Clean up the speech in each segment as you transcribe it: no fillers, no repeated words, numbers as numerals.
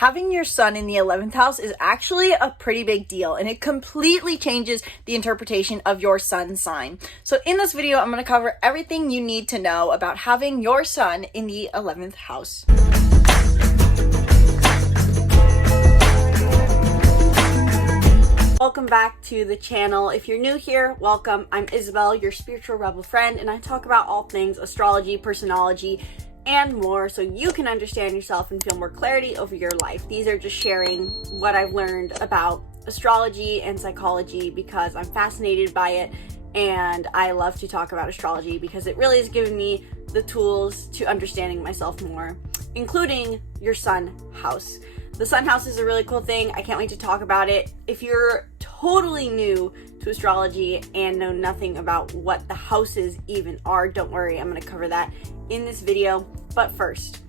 Having your sun in the 11th house is actually a pretty big deal, and it completely changes the interpretation of your sun sign. So in this video, I'm going to cover everything you need to know about having your sun in the 11th house. Welcome back to the channel. If you're new here, welcome. I'm Isabelle, your spiritual rebel friend, and I talk about all things astrology, personology, and more so you can understand yourself and feel more clarity over your life. These are just sharing what I've learned about astrology and psychology because I'm fascinated by it, and I love to talk about astrology because it really has given me the tools to understanding myself more, including your sun house. The sun house is a really cool thing. I can't wait to talk about it. If you're totally new to astrology and know nothing about what the houses even are, don't worry, I'm going to cover that in this video. But first,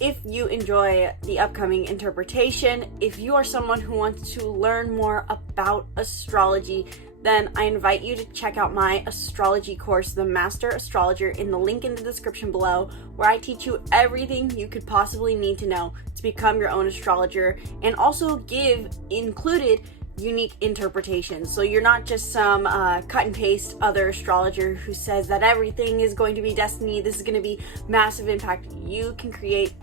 if you enjoy the upcoming interpretation, if you are someone who wants to learn more about astrology, then I invite you to check out my astrology course, the Master Astrologer, in the link in the description below, where I teach you everything you could possibly need to know to become your own astrologer, and also give included unique interpretations. So you're not just some cut and paste other astrologer who says that everything is going to be destiny, this is going to be massive impact. You can create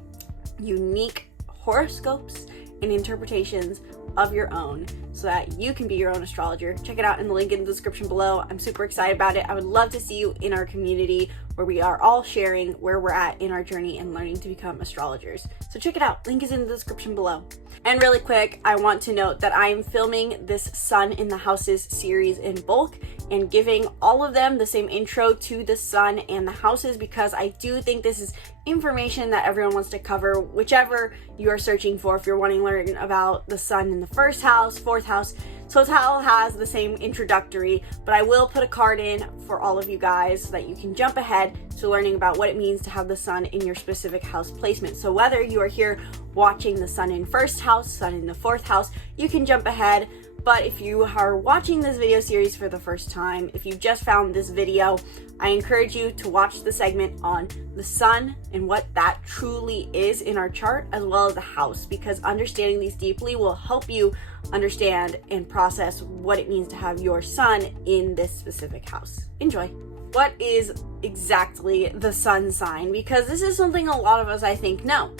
unique horoscopes and interpretations of your own so that you can be your own astrologer. Check it out in the link in the description below. I'm super excited about it. I would love to see you in our community where we are all sharing where we're at in our journey and learning to become astrologers. So check it out. Link is in the description below. And really quick, I want to note that I am filming this Sun in the Houses series in bulk and giving all of them the same intro to the sun and the houses because I do think this is information that everyone wants to cover, whichever you are searching for. If you're wanting to learn about the sun in the first house, fourth house, Total has the same introductory, but I will put a card in for all of you guys so that you can jump ahead to learning about what it means to have the sun in your specific house placement. So whether you are here watching the sun in first house, sun in the fourth house, you can jump ahead. But if you are watching this video series for the first time, if you just found this video, I encourage you to watch the segment on the sun and what that truly is in our chart, as well as the house, because understanding these deeply will help you understand and process what it means to have your sun in this specific house. Enjoy. What is exactly the sun sign? Because this is something a lot of us, I think, know.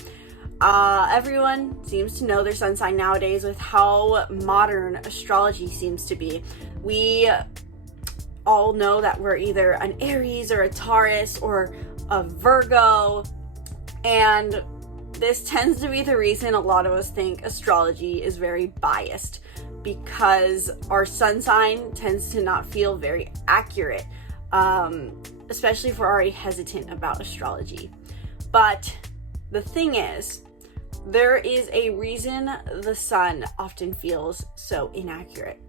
Everyone seems to know their sun sign nowadays with how modern astrology seems to be. We all know that we're either an Aries or a Taurus or a Virgo, and this tends to be the reason a lot of us think astrology is very biased, because our sun sign tends to not feel very accurate, especially if we're already hesitant about astrology. But the thing is, there is a reason the sun often feels so inaccurate.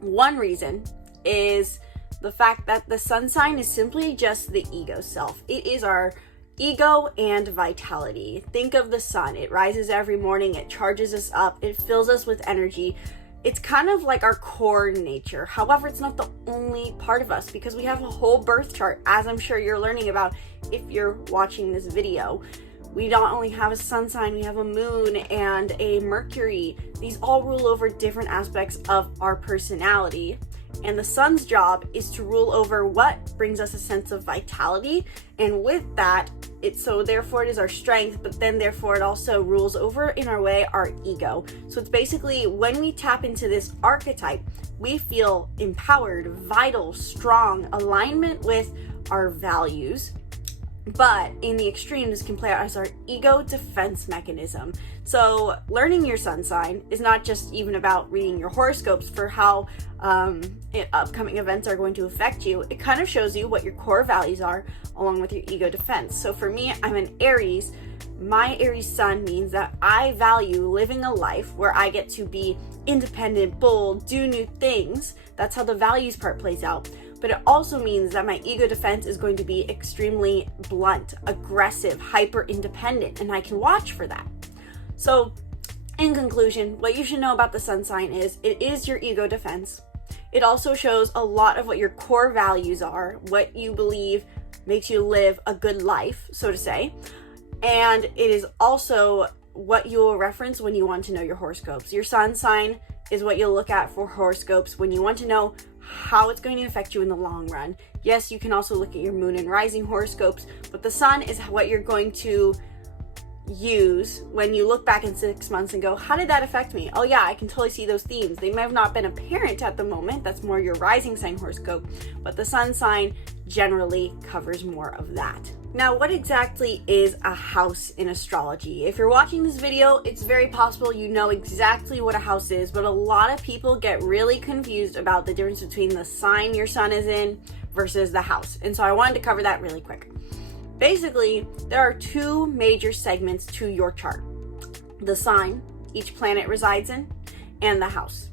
One reason is the fact that the sun sign is simply just the ego self. It is our ego and vitality. Think of the sun. It rises every morning, it charges us up, it fills us with energy. It's kind of like our core nature. However, it's not the only part of us because we have a whole birth chart, as I'm sure you're learning about if you're watching this video. We not only have a sun sign, we have a moon and a Mercury. These all rule over different aspects of our personality. And the sun's job is to rule over what brings us a sense of vitality. And with that, therefore it is our strength, but then therefore it also rules over in our way our ego. So it's basically when we tap into this archetype, we feel empowered, vital, strong, alignment with our values. But in the extreme, this can play out as our ego defense mechanism. So learning your sun sign is not just even about reading your horoscopes for how upcoming events are going to affect you. It kind of shows you what your core values are along with your ego defense. So for me, I'm an Aries. My Aries sun means that I value living a life where I get to be independent, bold, do new things. That's how the values part plays out. But it also means that my ego defense is going to be extremely blunt, aggressive, hyper independent, and I can watch for that. So in conclusion, what you should know about the sun sign is it is your ego defense. It also shows a lot of what your core values are, what you believe makes you live a good life, so to say. And it is also what you will reference when you want to know your horoscopes. Your sun sign is what you'll look at for horoscopes when you want to know how it's going to affect you in the long run. Yes, you can also look at your moon and rising horoscopes, but the sun is what you're going to use when you look back in 6 months and go, how did that affect me? Oh yeah, I can totally see those themes. They may have not been apparent at the moment. That's more your rising sign horoscope, but the sun sign generally covers more of that. Now, what exactly is a house in astrology? If you're watching this video, it's very possible you know exactly what a house is, but a lot of people get really confused about the difference between the sign your sun is in versus the house. And so I wanted to cover that really quick. Basically, there are two major segments to your chart: the sign each planet resides in, and the house.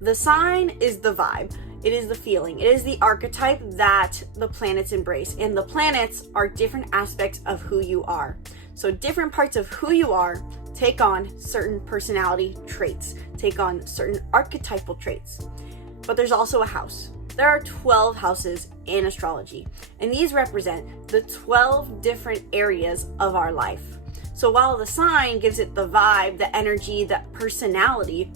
The sign is the vibe. It is the feeling. It is the archetype that the planets embrace. And the planets are different aspects of who you are. So different parts of who you are take on certain personality traits, take on certain archetypal traits. But there's also a house. There are 12 houses in astrology, and these represent the 12 different areas of our life. So while the sign gives it the vibe, the energy, the personality,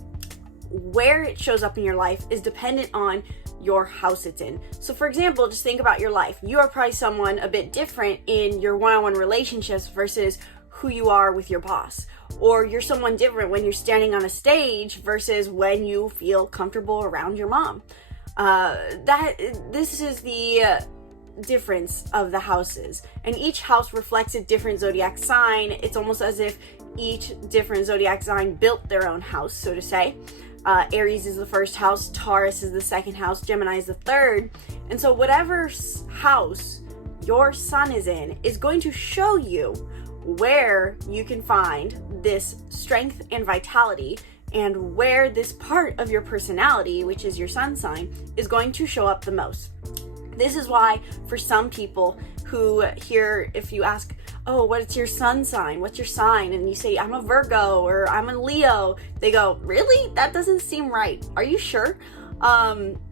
where it shows up in your life is dependent on your house it's in. So for example, just think about your life. You are probably someone a bit different in your one-on-one relationships versus who you are with your boss. Or you're someone different when you're standing on a stage versus when you feel comfortable around your mom. This is the difference of the houses, and each house reflects a different zodiac sign. It's almost as if each different zodiac sign built their own house, so to say. Aries is the first house, Taurus is the second house, Gemini is the third. And so whatever house your sun is in is going to show you where you can find this strength and vitality, and where this part of your personality, which is your sun sign, is going to show up the most. This is why for some people who hear, if you ask, oh, what's your sun sign? What's your sign? And you say, I'm a Virgo or I'm a Leo. They go, really? That doesn't seem right. Are you sure?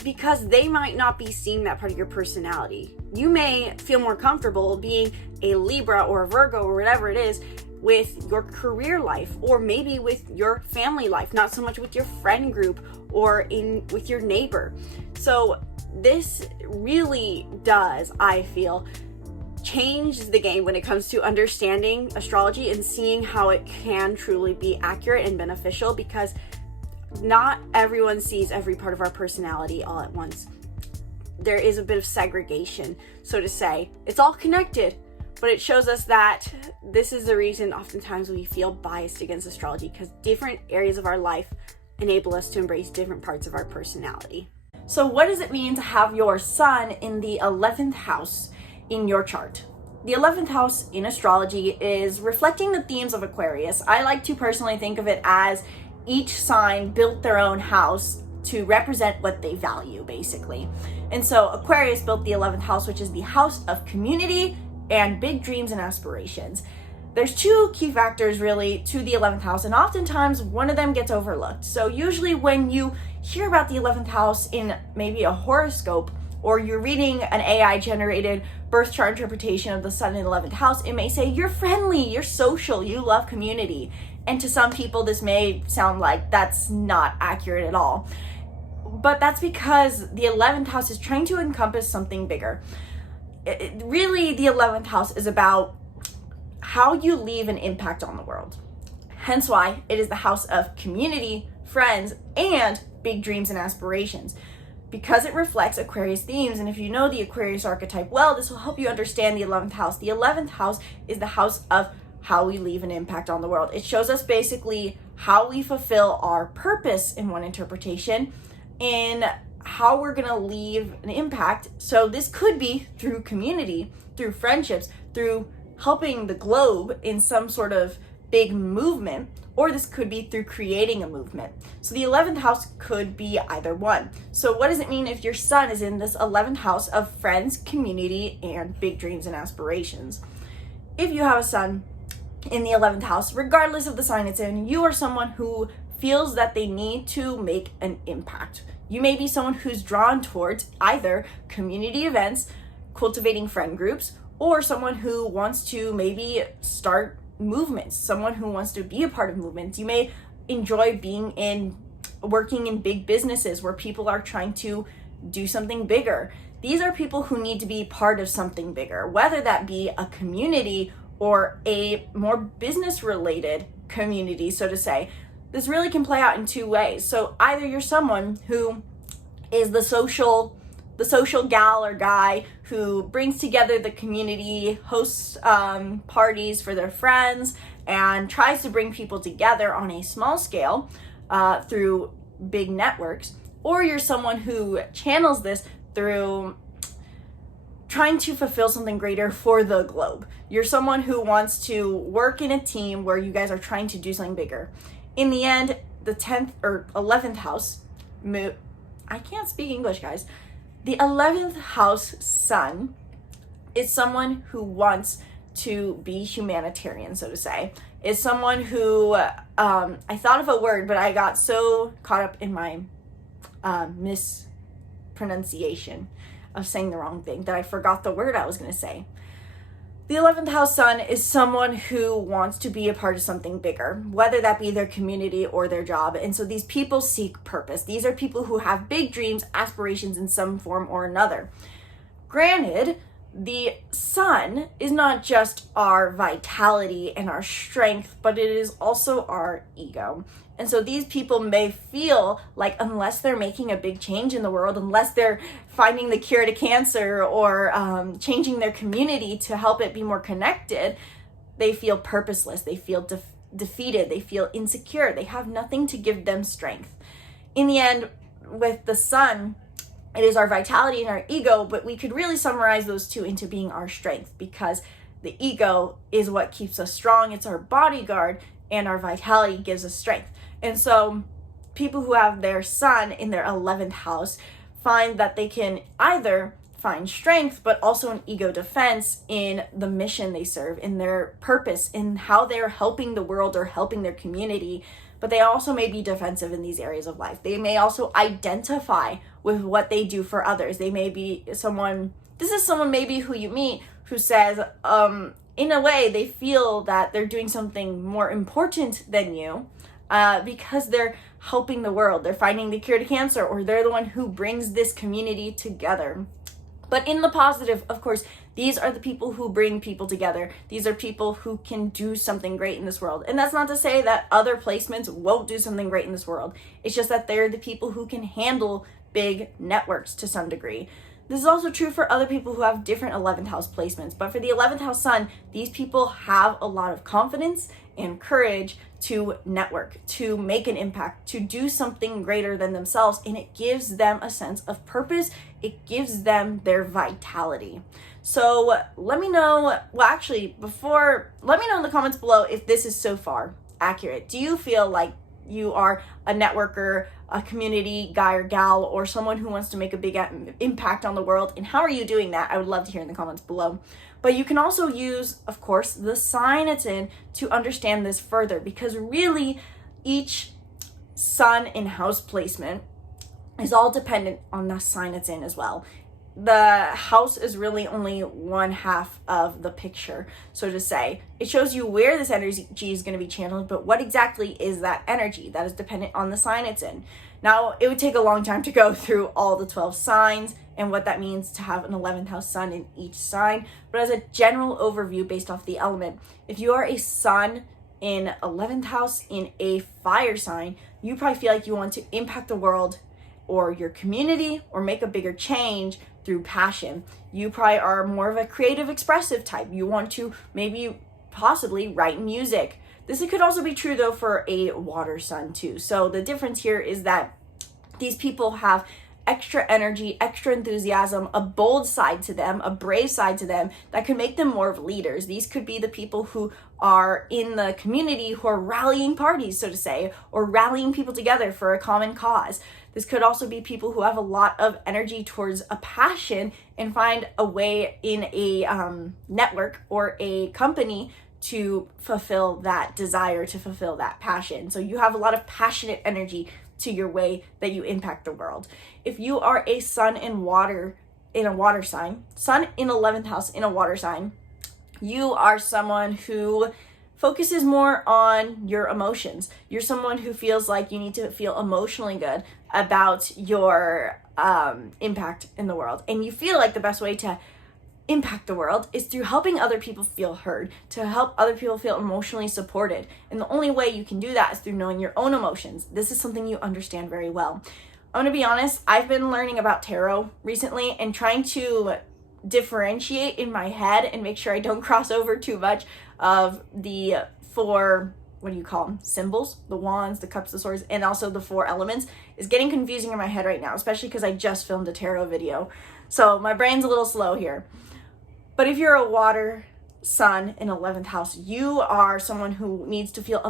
Because they might not be seeing that part of your personality. You may feel more comfortable being a Libra or a Virgo or whatever it is with your career life, or maybe with your family life, not so much with your friend group or with your neighbor. So this really does, I feel, change the game when it comes to understanding astrology and seeing how it can truly be accurate and beneficial, because not everyone sees every part of our personality all at once. There is a bit of segregation, so to say. It's all connected, but it shows us that this is the reason oftentimes we feel biased against astrology, because different areas of our life enable us to embrace different parts of our personality. So what does it mean to have your sun in the 11th house in your chart? The 11th house in astrology is reflecting the themes of Aquarius. I like to personally think of it as each sign built their own house to represent what they value, basically. And so Aquarius built the 11th house, which is the house of community and big dreams and aspirations. There's two key factors really to the 11th house, and oftentimes one of them gets overlooked. So usually when you hear about the 11th house in maybe a horoscope, or you're reading an AI generated birth chart interpretation of the sun in the 11th house, it may say you're friendly, you're social, you love community. And to some people this may sound like that's not accurate at all. But that's because the 11th house is trying to encompass something bigger. Really, the 11th house is about how you leave an impact on the world. Hence why it is the house of community, friends, and big dreams and aspirations, because it reflects Aquarius themes. And if you know the Aquarius archetype well, this will help you understand the 11th house. The 11th house is the house of how we leave an impact on the world. It shows us basically how we fulfill our purpose in one interpretation, and how we're gonna leave an impact. So this could be through community, through friendships, through helping the globe in some sort of big movement, or this could be through creating a movement. So the 11th house could be either one. So what does it mean if your sun is in this 11th house of friends, community, and big dreams and aspirations? If you have a sun in the 11th house, regardless of the sign it's in, you are someone who feels that they need to make an impact. You may be someone who's drawn towards either community events, cultivating friend groups, or someone who wants to maybe start movements, someone who wants to be a part of movements. You may enjoy working in big businesses where people are trying to do something bigger. These are people who need to be part of something bigger, whether that be a community or a more business related community, so to say. This really can play out in two ways. So either you're someone who is the social gal or guy who brings together the community, hosts parties for their friends, and tries to bring people together on a small scale through big networks, or you're someone who channels this through trying to fulfill something greater for the globe. You're someone who wants to work in a team where you guys are trying to do something bigger. In the end, the 10th or 11th house, I can't speak English, guys. The 11th house sun is someone who wants to be humanitarian, so to say. Is someone who, I thought of a word, but I got so caught up in my mispronunciation of saying the wrong thing that I forgot the word I was going to say. The 11th house sun is someone who wants to be a part of something bigger, whether that be their community or their job. And so these people seek purpose. These are people who have big dreams, aspirations in some form or another. Granted, the sun is not just our vitality and our strength, but it is also our ego. And so these people may feel like unless they're making a big change in the world, unless they're finding the cure to cancer or changing their community to help it be more connected, they feel purposeless, they feel defeated, they feel insecure, they have nothing to give them strength. In the end, with the sun, it is our vitality and our ego, but we could really summarize those two into being our strength, because the ego is what keeps us strong, it's our bodyguard, and our vitality gives us strength. And so people who have their sun in their 11th house find that they can either find strength, but also an ego defense in the mission they serve, in their purpose, in how they're helping the world or helping their community. But they also may be defensive in these areas of life. They may also identify with what they do for others. They may be someone maybe who you meet who says, in a way, they feel that they're doing something more important than you because they're helping the world. They're finding the cure to cancer, or they're the one who brings this community together. But in the positive, of course, these are the people who bring people together. These are people who can do something great in this world. And that's not to say that other placements won't do something great in this world. It's just that they're the people who can handle big networks to some degree. This is also true for other people who have different 11th house placements. But for the 11th house sun, these people have a lot of confidence and courage to network, to make an impact, to do something greater than themselves. And it gives them a sense of purpose. It gives them their vitality. So let me know, let me know in the comments below if this is so far accurate. Do you feel like you are a networker, a community guy or gal, or someone who wants to make a big impact on the world? And how are you doing that? I would love to hear in the comments below. But you can also use, of course, the sign it's in to understand this further, because really each sun in house placement is all dependent on the sign it's in as well. The house is really only one half of the picture, so to say. It shows you where this energy is going to be channeled, but what exactly is that energy? That is dependent on the sign it's in. Now, it would take a long time to go through all the 12 signs and what that means to have an 11th house sun in each sign, but as a general overview based off the element, if you are a sun in 11th house in a fire sign, you probably feel like you want to impact the world or your community or make a bigger change through passion. You probably are more of a creative, expressive type. You want to maybe possibly write music. This could also be true though for a water sun too. So the difference here is that these people have extra energy, extra enthusiasm, a bold side to them, a brave side to them that could make them more of leaders. These could be the people who are in the community who are rallying parties, so to say, or rallying people together for a common cause. This could also be people who have a lot of energy towards a passion and find a way in a network or a company to fulfill that desire, to fulfill that passion. So you have a lot of passionate energy to your way that you impact the world. If you are a sun in water, in a water sign, sun in 11th house in a water sign, you are someone who focuses more on your emotions. You're someone who feels like you need to feel emotionally good about your impact in the world. And you feel like the best way to impact the world is through helping other people feel heard, to help other people feel emotionally supported. And the only way you can do that is through knowing your own emotions. This is something you understand very well. I'm going to be honest, I've been learning about tarot recently and trying to differentiate in my head and make sure I don't cross over too much of the four, what do you call them, symbols, the wands, the cups, the swords, and also the four elements is getting confusing in my head right now, especially because I just filmed a tarot video. So my brain's a little slow here. But if you're a water sun in 11th house, you are someone who needs to feel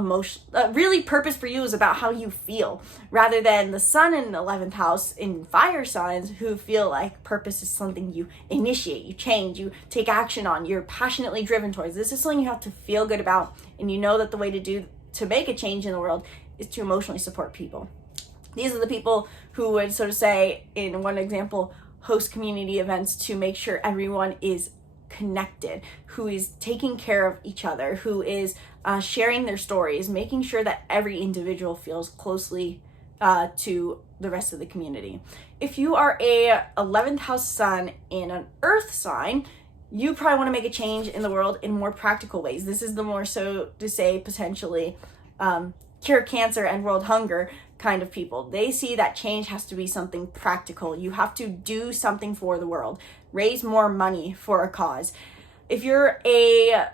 really purpose for you is about how you feel, rather than the sun in 11th house in fire signs who feel like purpose is something you initiate, you change, you take action on, you're passionately driven towards. This is something you have to feel good about, and you know that the way to make a change in the world is to emotionally support people. These are the people who would sort of say, in one example, host community events to make sure everyone is connected, who is taking care of each other, who is sharing their stories, making sure that every individual feels closely to the rest of the community. If you are a 11th house sun in an earth sign, you probably want to make a change in the world in more practical ways. This is the more so to say potentially cure cancer and world hunger kind of people. They see that change has to be something practical. You have to do something for the world, raise more money for a cause. If you're a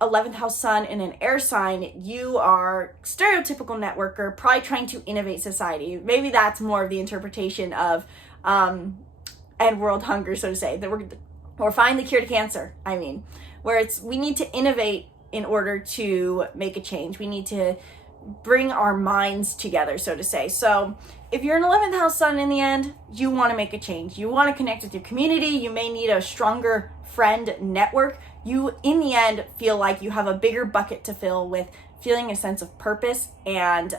11th house sun in an air sign, you are stereotypical networker, probably trying to innovate society. Maybe that's more of the interpretation of and world hunger, so to say, that or find the cure to cancer. I mean, where we need to innovate in order to make a change. We need to bring our minds together, so to say. So if you're an 11th house sun in the end, you want to make a change. You want to connect with your community. You may need a stronger friend network. You, in the end, feel like you have a bigger bucket to fill with feeling a sense of purpose and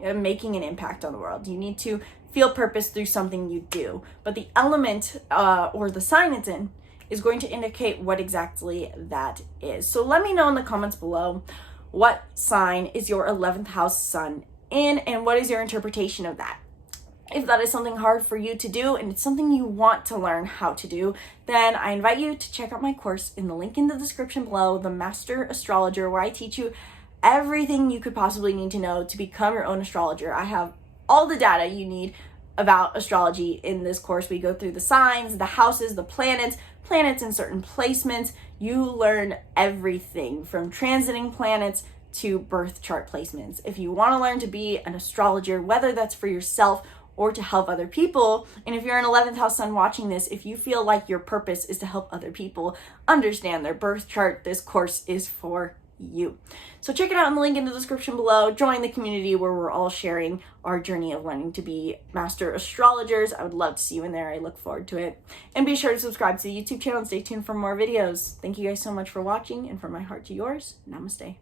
making an impact on the world. You need to feel purpose through something you do. But the element or the sign it's in is going to indicate what exactly that is. So let me know in the comments below, what sign is your 11th house sun in, and what is your interpretation of that? If that is something hard for you to do and it's something you want to learn how to do, then I invite you to check out my course in the link in the description below, the Master Astrologer, where I teach you everything you could possibly need to know to become your own astrologer. I have all the data you need about astrology in this course. We go through the signs, the houses, the planets in certain placements. You learn everything from transiting planets to birth chart placements. If you want to learn to be an astrologer, whether that's for yourself or to help other people, and if you're an 11th house sun watching this, if you feel like your purpose is to help other people understand their birth chart, this course is for you. So check it out in the link in the description below. Join the community where we're all sharing our journey of learning to be master astrologers. I would love to see you in there. I look forward to it. And be sure to subscribe to the YouTube channel and stay tuned for more videos. Thank you guys so much for watching, and from my heart to yours, namaste.